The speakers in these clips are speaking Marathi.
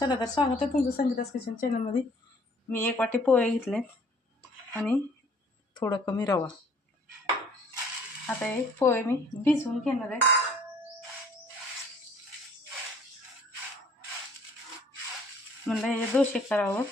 चला तर स्वागत आहे तुमचं संगीतास किचन चॅनलमध्ये. मी एक वाटी पोहे घेतले आणि थोडं कमी रवा. आता हे पोहे मी भिजवून घेणार आहे. म्हणलं हे दोशे करावं.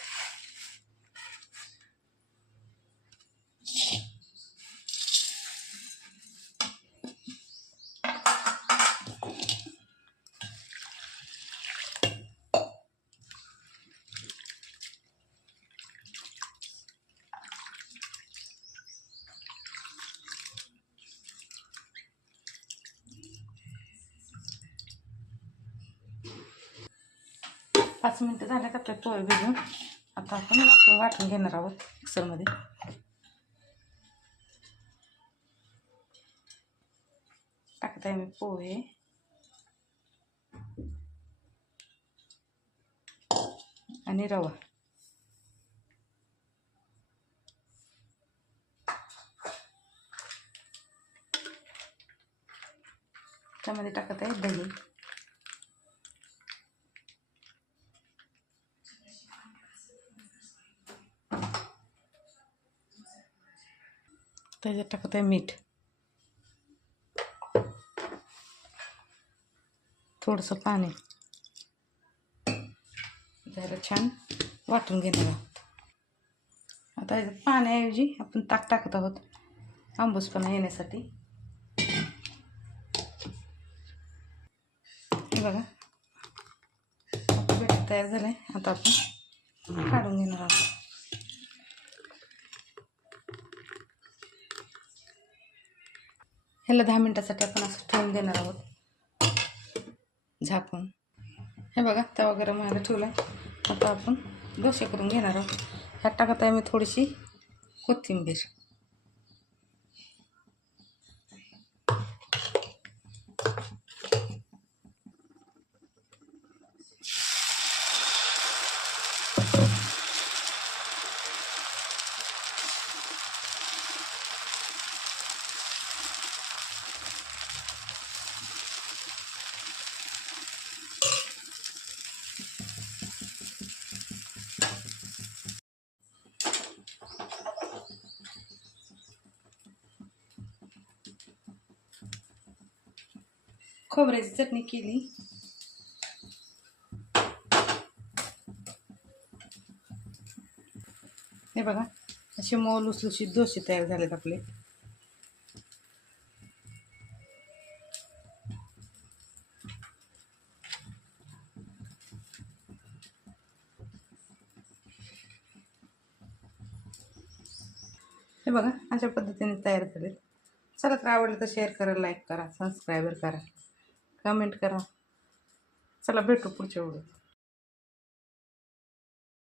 पाच मिनटं झाल्यात आपले पोहे भिजून आता आपण वाटून वाटून घेणार आहोत मिक्सरमध्ये. टाकत आहे मी पोहे. आणि रवा. त्यामध्ये टाकत आहे दही. त्याच्यात टाकत आहे मीठ थोडंसं पाणी जरा छान वाटून घेणार आहोत आता याच्यात पाण्याऐवजी आपण ताक टाकत आहोत आंबूसपणा येण्यासाठी हे बघा बेटर तयार झालं आहे आता आपण काढून घेणार आहोत ह्याला दहा मिनटासाठी आपण असं ठेवून देणार आहोत. झाकून. हे बघा तवा गरम व्हायला ठेवला आता आपण डोसे करून घेणार आहोत. ह्यात टाकत आहे मी थोडीशी कोथिंबीर. खोबऱ्याची चटणी केली. हे बघा असे मऊ लुसलुशीत डोसे तयार झालेत आपले. हे बघा अशा पद्धतीने तयार झाले चला तर आवडलं तर शेअर करा लाईक करा सबस्क्राईबर करा. कमेंट करा. चला भेटू पुढच्या व्हिडिओ